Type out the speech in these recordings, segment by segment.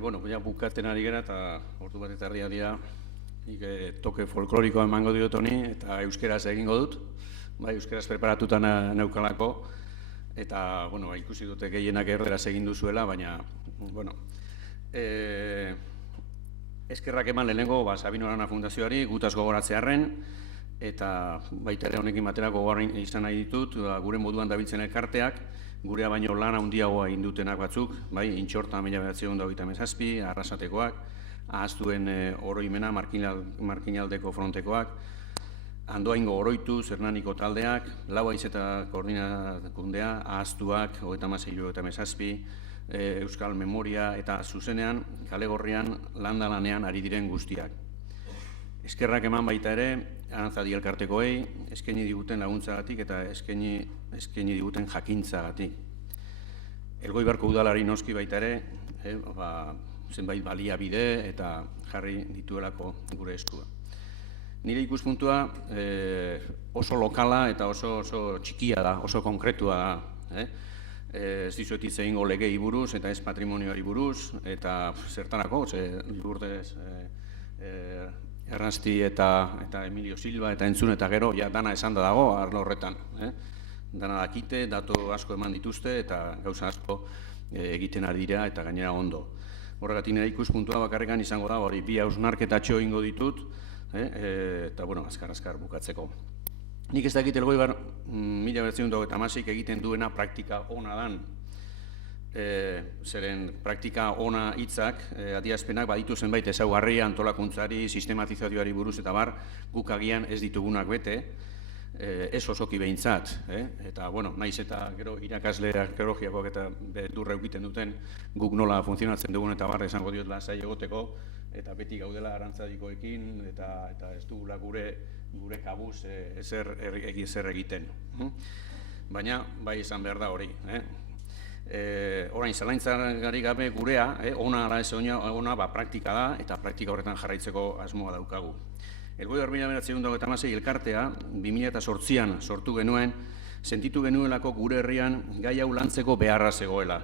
Bueno, ja bukatzen ari gara eta ordu bat eta erdia dira. Nik toke folklorikoa emango diot honi eta euskeraz egingo dut. Bai, euskeraz preparatuta neukalako. Eta, bueno, ikusi dute gehienak erderaz egin duzuela, baina, bueno, eskerrak eman lehenengo Sabino Arana Fundazioari, gutaz gogoratzearren, eta baita ere honekin batera gogoan izan nahi ditut, gure moduan dabiltzen elkarteak, gurea baino lan handiagoa indutenak batzuk, bai, Intxorta 1927, Arrasatekoak, ahaztuen oroimena, Markinaldeko frontekoak, Andoaingo Oroitu, Zernaniko taldeak, Lau Aizeta koordinakundea, ahaztuak, 36-37, Euskal Memoria eta zuzenean, Kalegorrian, landa-lanean ari diren guztiak. Eskerrak eman baita ere, Arantzadi elkartekoei, eskaini diguten laguntzagatik eta eskaini diguten jakintzagatik. Elgoibarko udalari noski baita ere, zenbait baliabide eta jarri dituelako gure eskua. Nire ikuspuntua oso lokala eta oso txikia da, oso konkretua da. Ez dizuet hitz egingo legei buruz eta ez patrimonioari buruz, eta zertarako, Lourdes Errasti eta Emilio Silva eta entzun eta gero, ja dana esan da dago arlo horretan. Dana dakite, datu asko eman dituzte eta gauza asko egiten ari dira eta gainera ondo. Horregatik nire ikuspuntua bakarrikan izango da, hori bi hausnarketatxo ingo ditut, eta, bueno, azkar bukatzeko. Nik ez dakit Elgoibar 1996 egiten duena praktika ona dan. Zeren praktika ona hitzak, adierazpenak baditu zenbait ezaugarri antolakuntzari, sistematizazioari buruz eta bar, guk agian ez ditugunak bete, ez osoki behintzat. Eta, bueno, naiz eta gero irakasle arkeologiakoak eta beldurra eukiten duten guk nola funtzionatzen dugun eta bar esango diot lasai egoteko, eta beti gaudela Arantzadikoekin eta ez dugula gure kabuz ezer egiten. Baina, bai izan behar da hori. Orain, zalaintzari gabe gurea, ona ala ez ona, praktika da, eta praktika horretan jarraitzeko asmoa daukagu. Elgoibar 1996 elkartea, 2008an sortu genuen, sentitu genuelako gure herrian gai hau lantzeko beharra zegoela.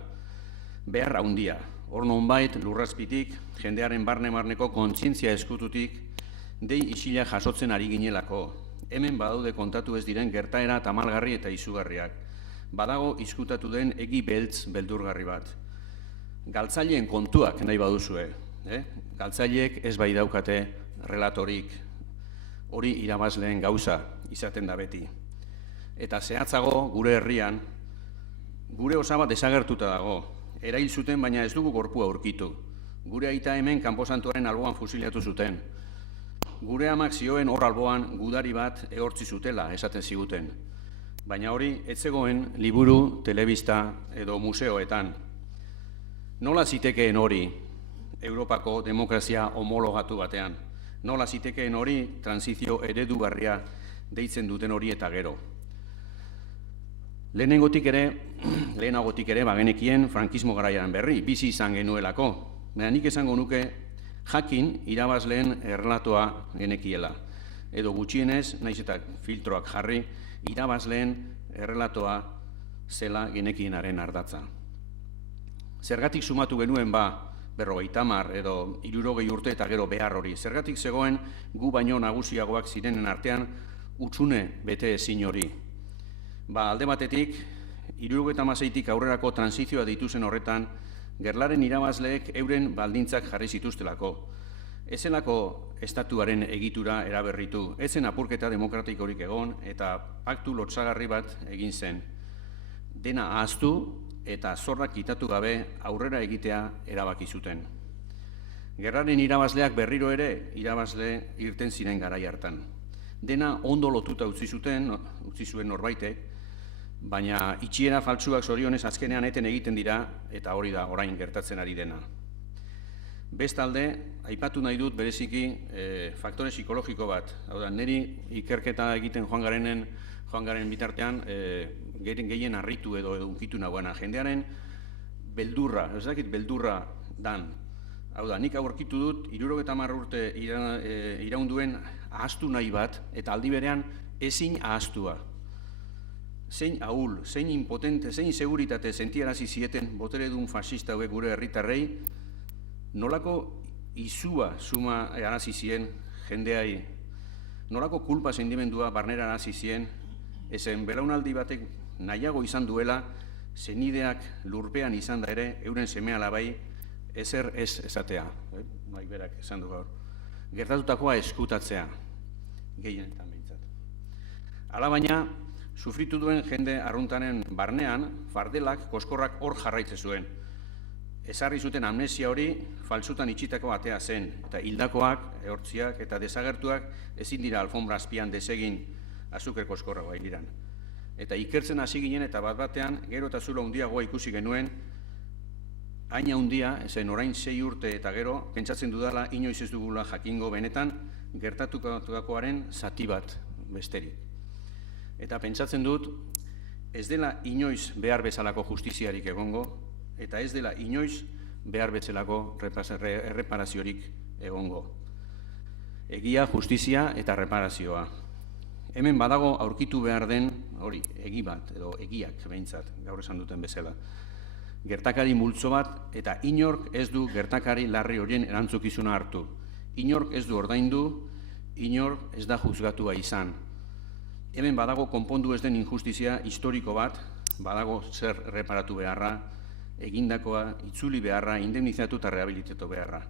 Behar handia. Hor nonbait, lurrazpitik, jendearen barne-barneko kontzientzia eskututik, dei isila jasotzen ari ginelako. Hemen badaude kontatu ez diren gertaera tamalgarri eta izugarriak. Badago izkutatu den egi beltz beldurgarri bat. Galtzaileen kontuak nahi baduzue. Galtzaileek ez bai daukate relatorik. Hori irabazleen gauza izaten da beti. Eta zehatzago gure herrian, gure osaba desagertuta dago. Erail zuten, baina ez dugu gorpua aurkitu. Gure aita hemen kanposantuaren alboan fusilatu zuten. Gure amak zioen hor alboan gudari bat ehortzi zutela, esaten ziguten. Baina hori, ez zegoen liburu, telebista edo museoetan. Nola zitekeen hori Europako demokrazia homologatu batean? Nola zitekeen hori transizio eredugarria deitzen duten hori eta gero? Lehenagotik ere, bagenekien frankismo garaian berri, bizi izan genuelako. Baina nik esango nuke jakin irabazleen errelatoa genekiela. Edo gutxienez, naiz eta filtroak jarri, irabazleen errelatoa zela genekienaren ardatza. Zergatik sumatu genuen 50 edo 60 urte eta gero behar hori. Zergatik zegoen gu baino nagusiagoak zirenen artean utxune bete ezin hori. Alde batetik, 76tik aurrerako transizioa dituzen horretan, gerlaren irabazleek euren baldintzak jarri zituztelako. Ezenako estatuaren egitura eraberritu, ezen apurketa demokratikorik egon eta paktu lotsagarri bat egin zen. Dena ahaztu eta zorrak kitatu gabe aurrera egitea erabaki zuten. Gerraren irabazleak berriro ere irabazle irten ziren garai hartan. Dena ondo lotuta utzi zuen norbaitek, baina itxiera faltsuak zorionez azkenean eten egiten dira eta hori da orain gertatzen ari dena. Bestalde, aipatu nahi dut bereziki faktore psikologiko bat. Hau da, niri ikerketa egiten joan garen bitartean gehien harritu edo unkitu nagoena. Jendearen beldurra, ez dakit beldurra dan. Hau da, nik aurkitu dut, 70 urte iraunduen ahaztu nahi bat, eta aldi berean ezin ahaztua. Zein ahul, zein impotente, zein seguritate sentiarazi zieten boteredun fascista hauek gure herritarrei, nolako izua suma arazi zien jendeai, nolako kulpa sendimendua barnera arazi zien, ezen belaunaldi batek nahiago izan duela, zenideak lurpean izan da ere, euren seme alabai, ezer ez esatea, bai berak esan du gaur. Gertatutakoa eskutatzea, gehienetan behintzat. Hala baina, sufritu duen jende arruntanen barnean, fardelak, koskorrak hor jarraitze zuen. Ezarri zuten amnesia hori faltsutan itxitako atea zen, eta hildakoak, ehortziak eta desagertuak ezin dira alfombra azpian desegin azuker koskorra bailiran. Eta ikertzen hasi ginen eta bat-batean, gero eta zulo handiagoa ikusi genuen, haina handia, ezen orain 6 urte eta gero, pentsatzen dudala inoiz ez dugula jakingo benetan, gertatukoaren zati bat besterik. Eta pentsatzen dut, ez dela inoiz behar bezalako justiziarik egongo, eta ez dela inoiz behar bezalako erreparaziorik egongo. Egia, justizia eta reparazioa. Hemen badago aurkitu behar den, hori, egi bat, edo egiak behintzat, gaur esan duten bezala. Gertakari multzo bat, eta inork ez du gertakari larri horien erantzukizuna hartu. Inork ez du ordaindu, inork ez da juzgatua izan. Hemen badago konpondu ez den injustizia historiko bat, badago zer reparatu beharra, egindakoa, itzuli beharra, indemnizatu eta rehabilitatu beharra.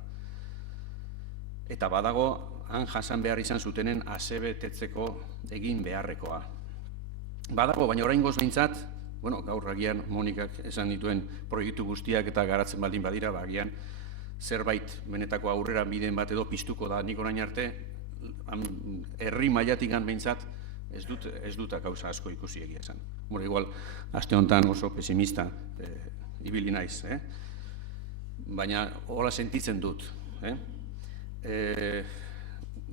Eta badago, han jasan behar izan zutenen asebetetzeko egin beharrekoa. Badago, baina oraingoz behintzat, gaur agian Monikak esan dituen proiektu guztiak eta garatzen baldin badira, agian zerbait benetako aurrera bideen bat edo piztuko da nik orain arte, herri mailatik behintzat ez dut gauza asko ikusi egia esan. Igual, aste honetan oso pesimista ibili naiz, baina hola sentitzen dut.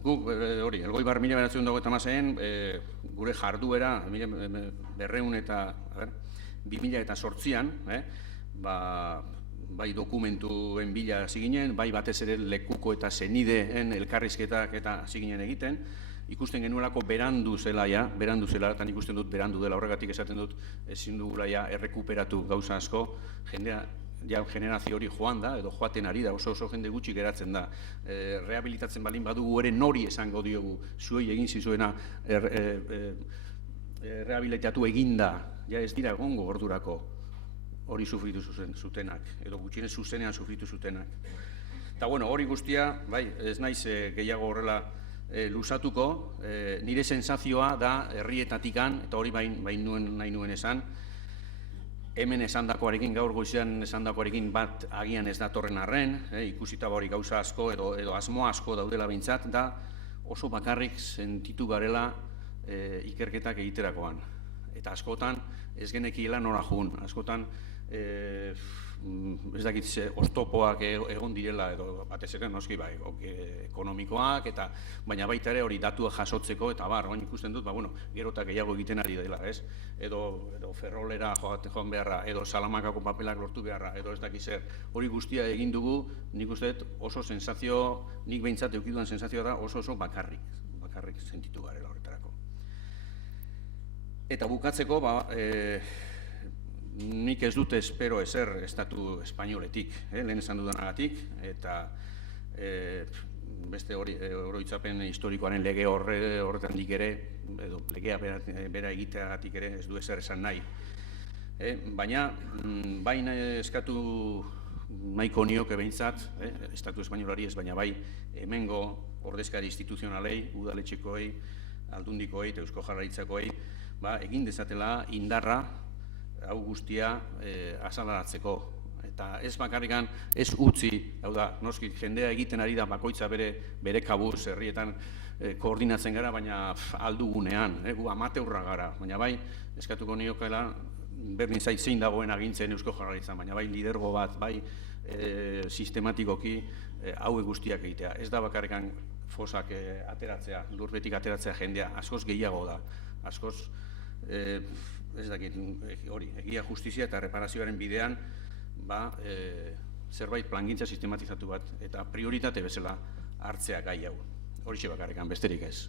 Guk, hori, Elgoibar 1998an, gure jarduera, 2008an, bai dokumentuen bila hasi ginen, bai batez ere lekuko eta zenideen elkarrizketak eta hasi ginen egiten, ikusten genuelako berandu zela, eta ikusten dut berandu dela, horregatik esaten dut ezin dugula errekuperatu gauza asko, jendea generazio hori joan da, edo joaten ari da, oso jende gutxi geratzen da. Rehabilitatzen balin badugu ere nori esango diogu, zuei egin zizuena rehabilitatu eginda, ez dira egongo ordurako hori sufritu zutenak, edo gutxienez zuzenean sufritu zutenak. Eta hori guztia, ez naiz gehiago horrela luzatuko, nire sensazioa da herrietatikan, eta hori nahi nuen esan, hemen esandakoarekin, gaur goizean esandakoarekin bat agian ez datorren arren, ikusita hori gauza asko edo asmo asko daudela behintzat, da oso bakarrik sentitu garela ikerketak egiterakoan. Eta askotan ez genekiela nora jun, askotan ez dakit oztopoak egon direla, edo batez ere noski ekonomikoak, baina baita ere hori datua jasotzeko, eta orain ikusten dut, gero eta gehiago egiten ari dela, edo ferrolera joan beharra, edo Salamakako papelak lortu beharra, edo ez dakit zer, hori guztia egin dugu, nik uste oso sensazio, nik behintzat eukiduan sensazioa da oso bakarrik sentitu garela horretarako. Eta bukatzeko, nik ez dute espero ezer estatu espainoletik, lehen esan dudanagatik, eta beste oroitzapen historikoaren lege horretandik ere, edo legea bera egiteagatik ere ez du ezer esan nahi. Baina, baina eskatu nahiko nioke behintzat, estatu espainolari ez, baina bai hemengo ordezkari instituzionalei, udaletxekoei, aldundikoei eta Eusko Jaurlaritzakoei, egin dezatela indarra hau guztia azalaratzeko. Eta ez bakarrikan, ez utzi, hau da, noski jendea egiten ari da bakoitza bere kabuz herrietan koordinatzen gara, baina aldugunean, gu amateurra gara, baina bai, eskatuko niokela, berdin zait zein dagoen agintzen Eusko Jaurlaritzan, baina bai lidergo bat, bai sistematikoki hauek guztiak egitea. Ez da bakarrikan fosak ateratzea, lurbetik ateratzea jendea, askoz gehiago da, askoz ez dakit, hori, egia justizia eta reparazioaren bidean zerbait plangintza sistematizatu bat eta prioritate bezala hartzea gai hau. Horixe bakarrikan, besterik ez.